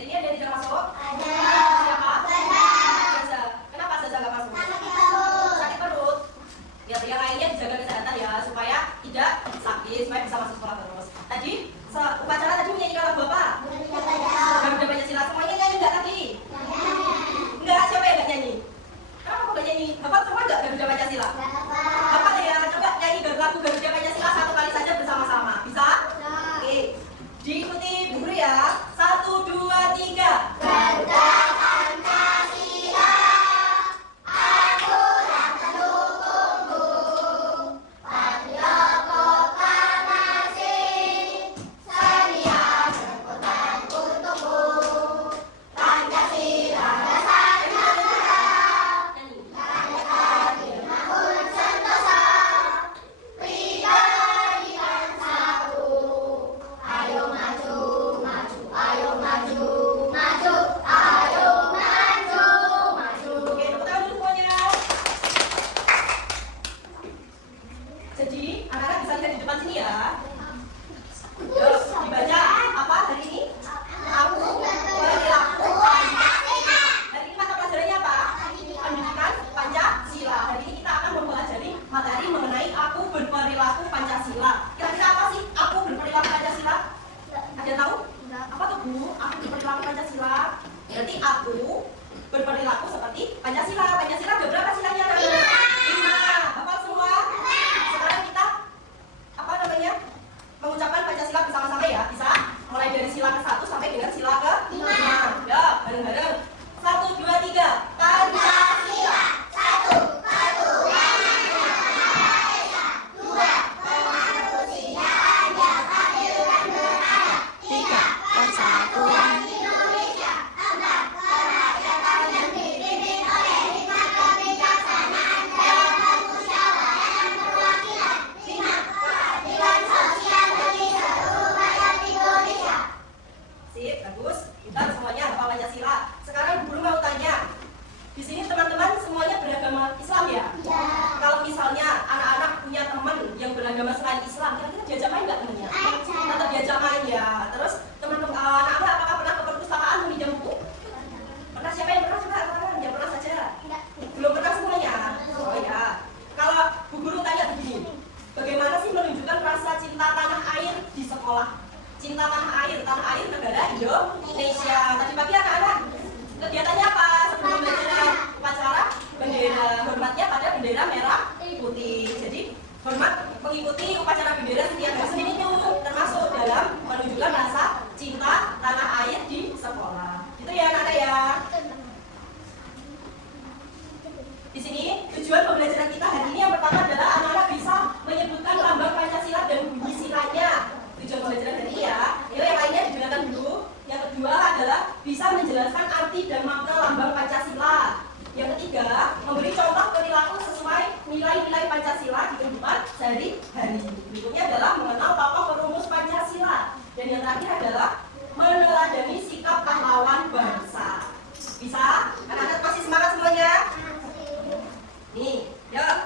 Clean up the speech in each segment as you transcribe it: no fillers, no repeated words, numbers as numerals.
Jadi ini ada yang tidak masuk? Ada. Siapa? Zaza. Kenapa Zaza nggak masuk? Sakit perut. Biar yang lainnya dijaga kesehatan ya, supaya tidak sakit, supaya bisa masuk sekolah terus. Tadi upacara tadi menyanyikan lagu apa? Garuda Pancasila. Semuanya nyanyi nggak tadi? Enggak, siapa yang nggak nyanyi? Kenapa kok nggak nyanyi? Bapak semua nggak Garuda Pancasila? Bapak ya, coba nyanyi lagu Garuda Pancasila satu kali saja bersama-sama. Bisa? Oke. Diikuti Bu Guru ya. 1, 2, 3. Garuda Pancasila, aturan pendukungmu, patriot proklamasi, sedia berkorban untukmu. Pancasila dasar negara, negara dibangun sentosa, pribadi dan satu. Ayo maju, maju, ayo maju, maju, ayo maju, maju. Oke, tepuk tangan dulu semuanya. Jadi, anak-anak bisa lihat di depan sini ya. Yuk, dibaca apa hari ini? Aku perilaku Pancasila. Hari ini mata pelajarannya apa? Pendidikan Pancasila. Hari ini kita akan mempelajari materi mengenai aku berperilaku Pancasila. Kira-kira apa sih aku berperilaku Pancasila? Ada yang tahu? Apa tuh Bu? Aku berperilaku Pancasila. Berarti aku berperilaku seperti Pancasila. Pancasila ada berapa silanya? 5. Hafal semua? Sekarang kita apa namanya? Mengucapkan Pancasila bersama-sama ya. Bisa? Mulai dari sila ke-1 sampai dengan sila ke-5. Ya, bareng-bareng. 1, 2, 3. Pancasila, satu, ketuhanan yang Maha Esa. 2, kemanusiaan yang adil dan beradab. 3, persatuan Indonesia. 4, kerakyatan yang dipimpin oleh hikmat kebijaksanaan dan permusyawaratan dan perwakilan. 5, keadilan sosial bagi seluruh rakyat Indonesia. Sip, bagus. Kita semuanya hafal Pancasila. Sekarang Bu Guru mau tanya. Di sini teman-teman semuanya beragama Islam ya? Ya. Kalau misalnya anak-anak punya teman yang beragama selain Islam, kira-kira diajak main nggak temennya? Ajak. Tetap diajak main ya. Terus teman-teman anak-anak apakah pernah ke perpustakaan meminjam buku? Pernah? Siapa yang pernah? Coba angkat tangan. Yang pernah saja. Belum pernah semuanya? Oh ya. Kalau Bu Guru tanya begini, bagaimana sih menunjukkan rasa cinta tanah air di sekolah? Cinta tanah air negara Indonesia. Tadi pagi anak-anak kegiatannya apa sebelum belajar upacara bendera? Hormatnya pada bendera merah putih. Jadi hormat mengikuti upacara bendera setiap hari Senin itu termasuk dalam menunjukkan rasa cinta tanah air di sekolah. Itu ya anak-anak ya. Di sini tujuan pembelajaran kita hari ini yang pertama adalah anak-anak bisa menyebutkan lambang Pancasila dan bunyi silanya. Tujuan pembelajaran hari ini ya. Yuk yang lainnya didengarkan dulu. Yang kedua adalah bisa menjelaskan arti dan makna lambang Pancasila. Yang ketiga, memberi contoh perilaku sesuai nilai-nilai Pancasila di kehidupan sehari-hari. Berikutnya adalah mengenal tokoh perumus Pancasila. Dan yang terakhir adalah meneladani sikap pahlawan bangsa. Bisa? Anak-anak masih semangat semuanya? Nih, yuk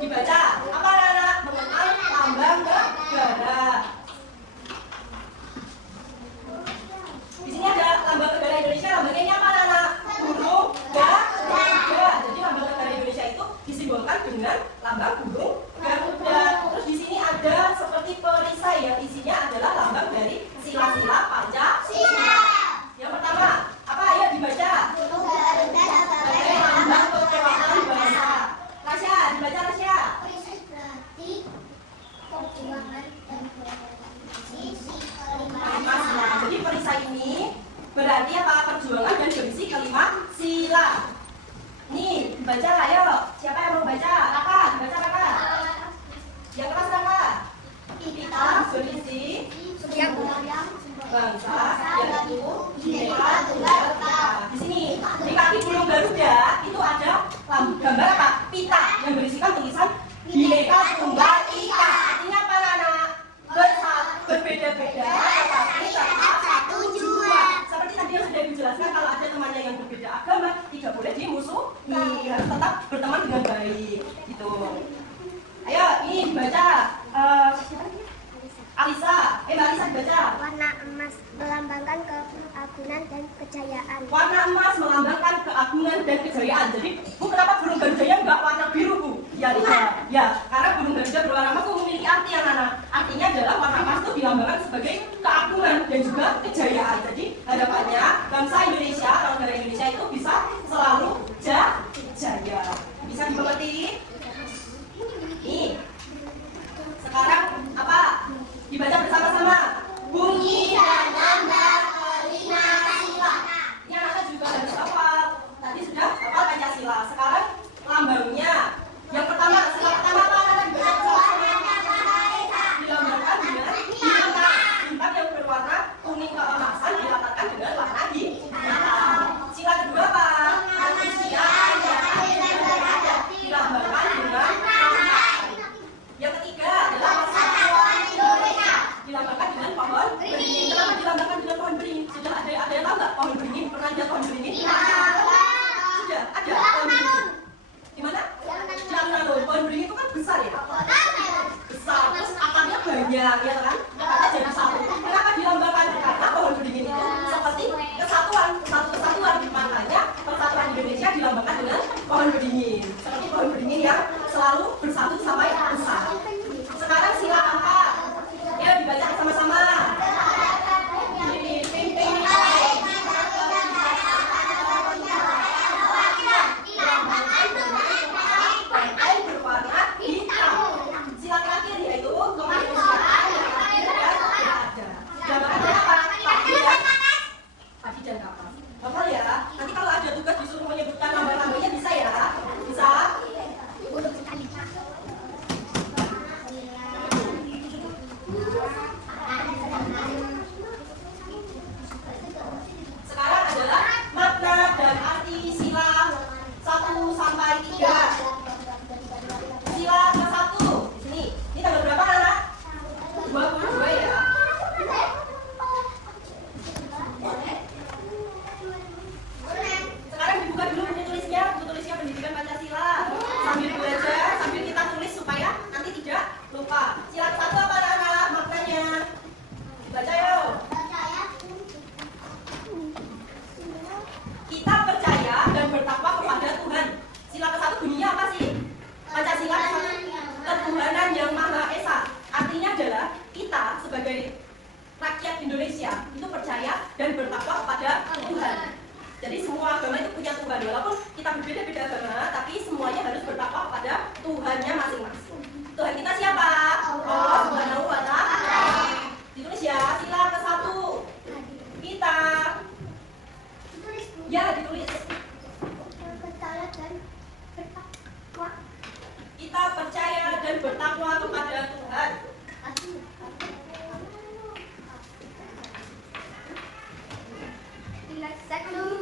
dibaca. Apa anak-anak? Mengenal lambang negara. Di sini ada lambang negara Indonesia. Lambangnya ini apa anak-anak? Burung Garuda. Jadi lambang negara Indonesia itu disimbolkan dengan lambang burung Garuda. Terus di sini ada seperti perisai ya. Isinya adalah lambang dari sila-sila Pancasila. Yang pertama, apa? Ayo dibaca. Garuda Sebagai lambang kekuatan bangsa. Rasya, dibaca Rasya. Perisai berarti perjuangan dan berisi Kelima sila. Jadi perisai ini berarti apa? Perjuangan dan berisi kelima sila. Nih, dibaca ayo. Siapa yang mau baca? Raka, dibaca Raka. Yang keras Raka. Kita berisi yang bangsa yaitu Bhinneka Tunggal Ika. Di sini di kaki burung Garuda itu ada gambar apa? Pita yang berisikan tulisan Bhinneka Tunggal Ika. Artinya apa anak? Berbeda-beda tetapi tetap satu tujuan. Seperti tadi yang sudah dijelaskan, kalau ada temannya yang berbeda agama tidak boleh dimusuhi, harus tetap berteman dengan baik. Gitu. Ayo, ini dibaca. Alisa, Mbak Alisa dibaca. Warna emas melambangkan keagungan dan kejayaan. Warna emas melambangkan keagungan dan kejayaan. Jadi, Bu, kenapa burung Garudanya enggak warna biru, Bu? Ya, tidak. Ya, karena burung Garuda berwarna emas itu memiliki arti yang mana? Artinya adalah warna emas itu dilambangkan sebagai keagungan dan juga kejayaan. Jadi, harapannya bangsa Indonesia, orang negara Indonesia itu bisa selalu jaya. Bisa dimengerti? Nih. Sekarang apa? Dibaca bersama-sama. Bunyi dan nama kelima sila. Ini anak-anak juga harus hafal. Tadi sudah hafal Pancasila. Sekarang lambangnya. Yang pertama, sila pertama apa? Anak-anak dibaca bersama-sama. Dilambangkan dengan bintang. Bintang yang berwarna kuning keemasan dilatarkan dengan warna hitam. Sila kedua apa? Manusia yang berada. Dilambangkan dengan matahari. Yang ketiga adalah persatuan Indonesia. Dilambangkan dengan pohon beringin. Kenapa dilambangkan dengan pohon beringin? Sudah ada yang tahu nggak pohon beringin? Pernah lihat pohon beringin? Sudah ada pohon beringin. Di mana? Jangan. Pohon beringin itu kan besar ya? Besar. Terus akarnya banyak, ya kan? Akarnya jadi satu. Kenapa dilambangkan? Karena pohon beringin itu seperti kesatuan, kesatuan. Makanya persatuan Indonesia dilambangkan dengan pohon beringin. Seperti pohon beringin yang selalu bersatu sampai besar. Sekarang sila apa? Ya, dibaca sama-sama. Berwarna hitam. Sila terakhir yaitu kemanusiaan yang adil dan beradab. Gambarannya apa? Padi dan kapas. Hafal ya. Nanti kalau ada tugas disuruh menyebutkan lambang-lambangnya bisa ya? Bisa? Sekarang adalah makna dan arti sila 1 sampai 3. Sila ke-1 di sini. Ini tanggal berapa, anak? 22 ya. Sekarang dibuka dulu buku tulisnya pendidikan Pancasila. Sambil belajar, sambil kita tulis supaya nanti tidak lupa. Sila ke-1 apa, anak-anak? Maknanya baca yuk. Kita percaya dan bertakwa kepada Tuhan. Sila ke-1 bunyinya apa sih? Pancasila ketuhanan yang Maha Esa. Artinya adalah kita sebagai rakyat Indonesia itu percaya dan bertakwa kepada Tuhan. Jadi semua agama itu punya Tuhan. Walaupun kita berbeda-beda agama, tapi semuanya harus bertakwa kepada Tuhannya masing-masing. Tuhan kita siapa? Allah Subhanahu wa Ta'ala. Ditulis ya, sila ke-1. Kita. Ya, ditulis. Kita percaya dan bertakwa kepada Tuhan.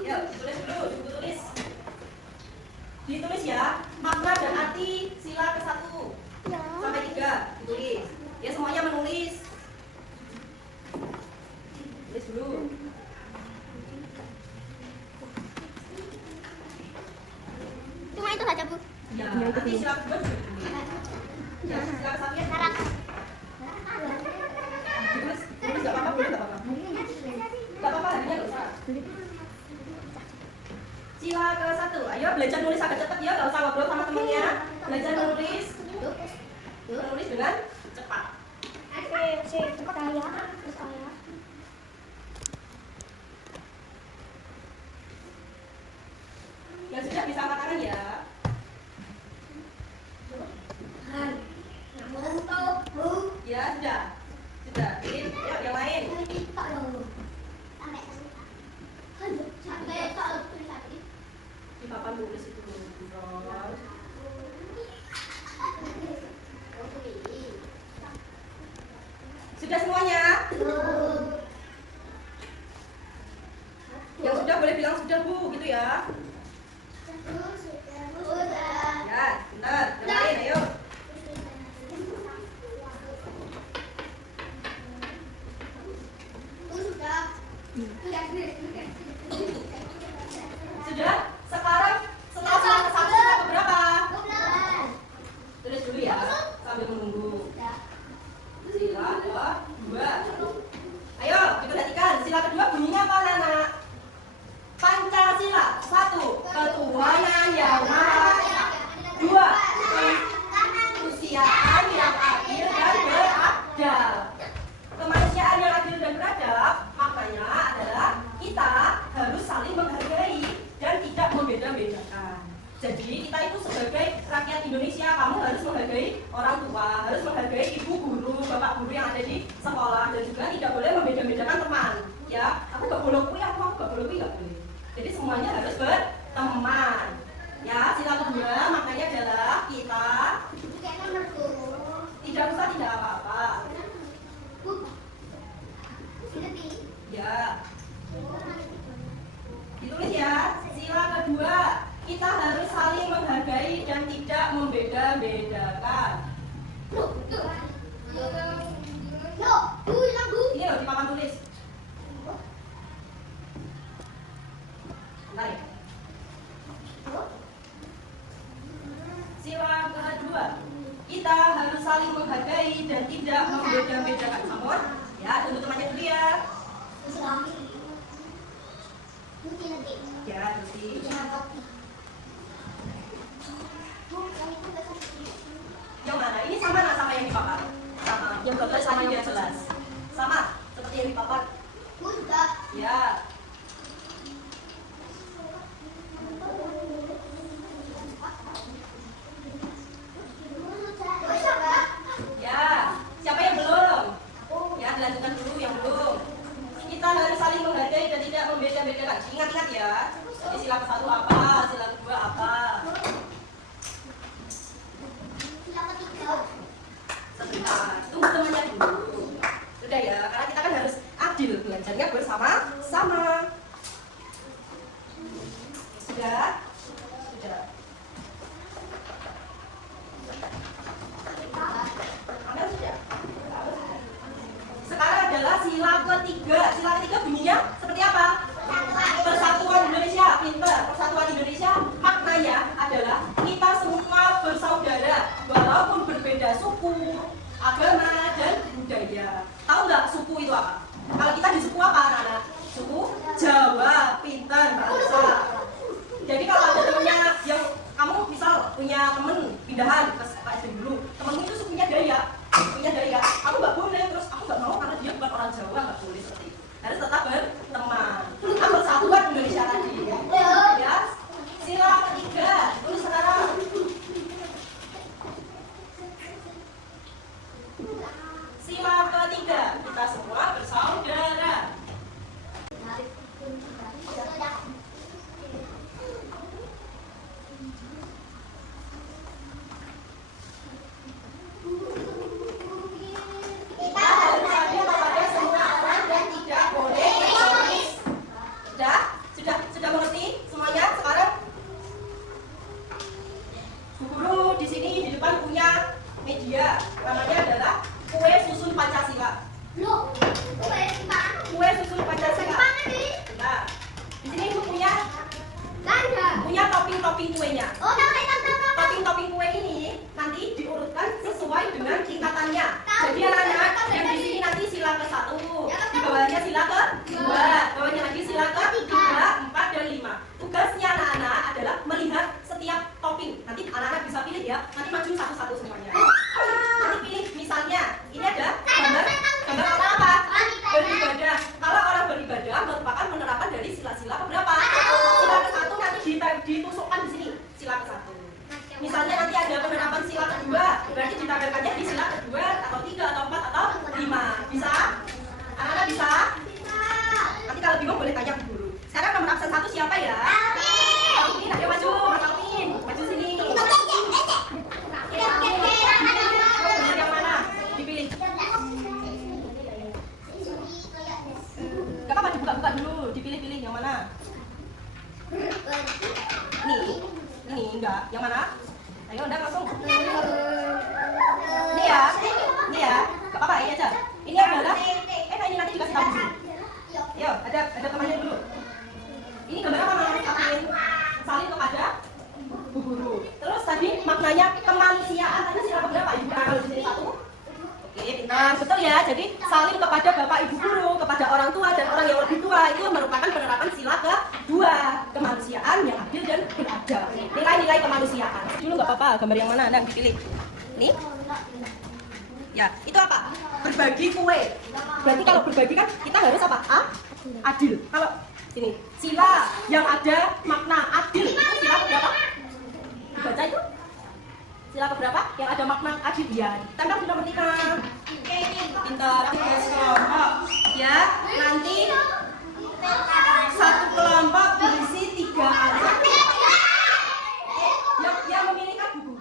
Ya, ditulis dulu, ditulis. Ditulis ya, makna dan arti sila ke-1 sampai 3. Ditulis. Ya, semuanya menulis. Tulis dulu. Cuma itu saja, Bu. Ya, nanti sila kedua juga ditulis. Ya, sila ke-1 ya. Ditulis, tulis gak apa-apa, boleh gak apa-apa? Gak apa-apa, harinya gak usah. Sila ke-1, ayo belajar nulis agak cepat ya, gak usah ngobrol sama temennya. Belajar menulis. Menulis dengan cepat. Percaya. Yang sudah bisa angkat tangan ya. Ya, sudah. Sudah. Ini yuk, yang lain. Di papan tulis itu. Sudah semuanya? Yang sudah boleh bilang sudah, Bu, gitu ya. Ya, bentar. Yang lain, ayo. Sudah? Sekarang setelah sila ke-1 sila ke berapa? Tulis dulu ya, sambil menunggu. Sila ke-2. Ayo, diperhatikan. Sila kedua bunyinya apa, anak? membeda-bedakan. Jadi kita itu sebagai rakyat Indonesia, kamu harus menghargai orang tua, harus menghargai ibu guru, bapak guru yang ada di sekolah, dan juga tidak boleh membeda-bedakan teman. Ya, aku gak boleh kuy, aku gak boleh kuy, gak boleh. Jadi semuanya harus berteman. Ya, sila kedua maknanya adalah kita tidak usah tidak apa-apa. Ya, ditulis ya. Sila kedua, kita harus saling menghargai dan tidak membeda-bedakan. Ini loh di papan tulis. Bentar ya. Sila kedua, kita harus saling menghargai dan tidak membeda-bedakan. Sampun? Ya, tunggu temannya dulu ya. Ya, terus yang mana? Ini sama nggak sama yang di papan? Sama. Yang gambar sama yang tidak jelas. Sama seperti yang di papan. Ya. Ya. Siapa yang belum? Ya, dilanjutkan dulu yang belum. Kita harus saling menghargai dan tidak membeda-bedakan. Ingat-ingat ya. Jadi sila ke-1 apa? Sila kedua apa? Sebentar, tunggu temannya dulu. Sudah ya, karena kita kan harus adil belajarnya bersama-sama. Sudah? Sudah. Amel sudah? Sekarang adalah sila ketiga. Sila ketiga bunyinya seperti apa? Persatuan Indonesia, pintar. Persatuan Indonesia maknanya adalah kita semua bersaudara walaupun berbeda suku, agama, dan budaya. Tahu nggak suku itu apa? Kalau kita di suku apa anak-anak? Suku Jawa, pintar, bangsa. Jadi kalau ada temennya yang kamu misal punya temen pindahan ke SD dulu, temenmu itu sukunya Dayak, kamu nggak boleh terus aku nggak mau karena dia bukan orang Jawa, nggak boleh seperti itu. Harus tetap berteman. Kita persatuan Indonesia tadi. Ya, sila ketiga. Tulis sekarang. Sila ketiga, kita semua bersaudara. Kita harus adil kepada semua orang dan tidak boleh egois. Sudah mengerti semuanya sekarang? Bu guru di sini di depan punya media, namanya adalah kue susun Pancasila. Kue susun Pancasila. Nah, di sini ibu punya topping-topping kuenya. Topping-topping kue ini nanti diurutkan sesuai dengan tingkatannya. Jadi anak-anak yang di sini nanti sila ke-1, di bawahnya sila ke-2, bawahnya lagi sila ke-3, 4, dan 5. Tugasnya anak-anak adalah melihat setiap topping. Nanti anak-anak bisa pilih ya. Nanti maju satu-satu semuanya. Nanti pilih misalnya ini ada gambar apa? Beribadah. Kalau orang beribadah merupakan penerapan dari sila-sila keberapa? Sila ke-1 nanti ditusukkan di sini. Sila ke-1. Misalnya nanti ada penerapan sila kedua, berarti ditampilkannya di sila kedua atau 3 atau 4 atau 5. Bisa? Anak-anak bisa? Nanti kalau bingung boleh tanya ke guru. Sekarang nomor absen 1 siapa ya? Alvin, ayo maju, Mas Alvin. Maju sini. Yang mana? Dipilih. Gak apa-apa, dibuka-buka dulu. Dipilih-pilih yang mana? Ini enggak. Yang mana? Ayo, udah langsung. Ini ya. Gak apa-apa, ini aja. Ini adalah ini nanti dikasih tahu dulu. Yo, ada temannya dulu. Ini gambar apa Mas Alvin? Saling kepada bu guru. Terus tadi maknanya kemanusiaan. Tadi sila keberapa? Ibu kalau di sini 1. Oke, pintar. Betul ya. Jadi saling kepada bapak ibu guru, kepada orang tua dan orang yang lebih tua itu merupakan penerapan sila ke-2, kemanusiaan yang adil dan beradab. Nilai-nilai kemanusiaan. Dulu nggak apa-apa. Gambar yang mana? Nah, dipilih. Nih. Ya, itu apa? Berbagi kue. Berarti kalau berbagi kan kita harus apa? Adil. Kalau ini sila yang ada makna adil. baca itu? Sila keberapa? Yang ada makna adian. Tempel di nomor 5. Pintar. Tugas kelompok. Ya, nanti satu kelompok berisi 3 anak. Yang memiliki buku.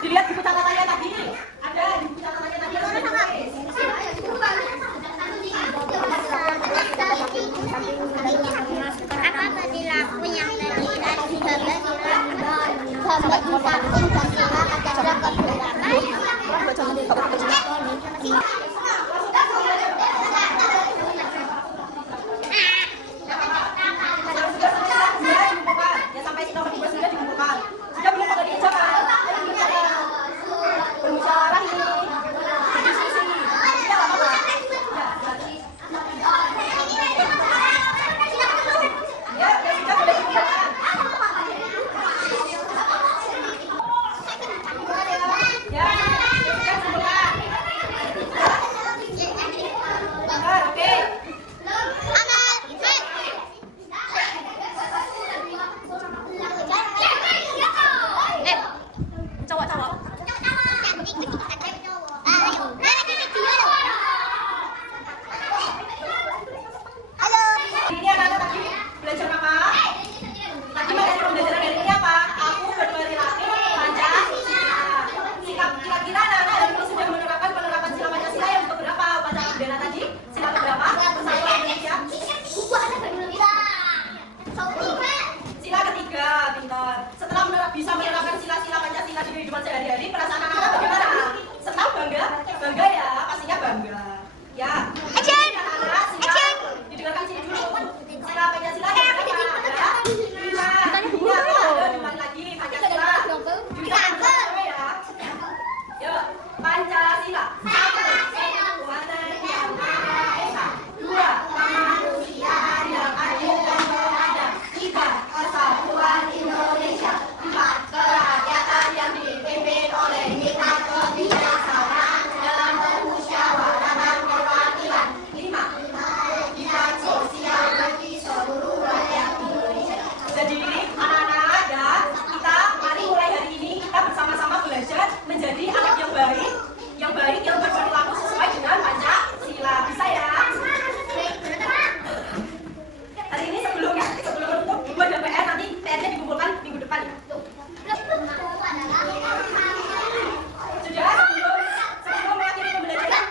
Dilihat buku catatannya tadi. Ada di buku catatannya tadi. Apa tadi lakuin yang tadi ya sampai si nomor 2 sudah dikumpulkan. Sudah belum pada dikerjakan. Bermusyawarah ini. Berdiskusi. Tidak apa-apa. Ya, sudah boleh dikumpulkan. Ya, sudah dikumpulkan. Oke. Cowok-cowok. Ini anak-anak tadi belajar apa? Tadi materi pembelajaran dari ini apa? Aku berdua laki, Pancasila. Sikap kira-kira anak-anak hari ini sudah menerapkan penerapan sila Pancasila yang keberapa? Upacara pembela tadi sila keberapa? Persatuan Indonesia. Sila ketiga, pintar. Setelah bisa menerapkan sila-sila Pancasila di kehidupan sehari-hari, perasaan anak-anak bagaimana? Senang, bangga? Bangga ya, pastinya bangga. Ya. Anak-anak, sila didengarkan sini dulu. Sila Pancasila yang berapa? Ada 5. Ini apa? Ada diulangi lagi. Pancasila. Diulangi ya. Yuk, Pancasila. 1. Ketuhanan yang Maha Esa. 2. Kemanusiaan yang adil dan beradab. 3. Persatuan Indonesia. 4. Kerakyatan yang dipimpin oleh nikmat kebijaksanaan dalam permusyawaratan perwakilan. 5. Keadilan sosial bagi seluruh rakyat Indonesia. Jadi anak-anak dan kita mari mulai hari ini kita bersama-sama belajar menjadi anak yang baik yang berperilaku sesuai dengan Pancasila. Bisa ya? Hari ini sebelum menutup buat PR nanti PR-nya dikumpulkan minggu depan ya. Sudah sebelum mengakhiri pembelajaran.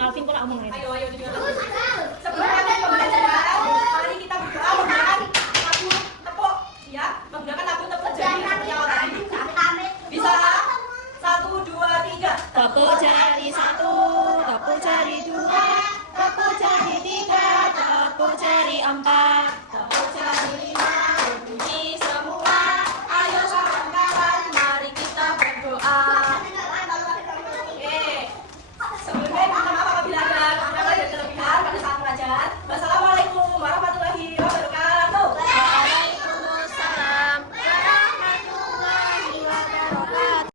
Alvin kok ngomong Ayo sebelum mengakhiri pembelajaran, mari kita berdoa menggunakan lagu tepuk ya, menggunakan lagu tepuk jadi yang tadi. Bisa 1, 2, 3. Tepuk jari 1, tepuk jari 2, tepuk jari 3, tepuk jari 4.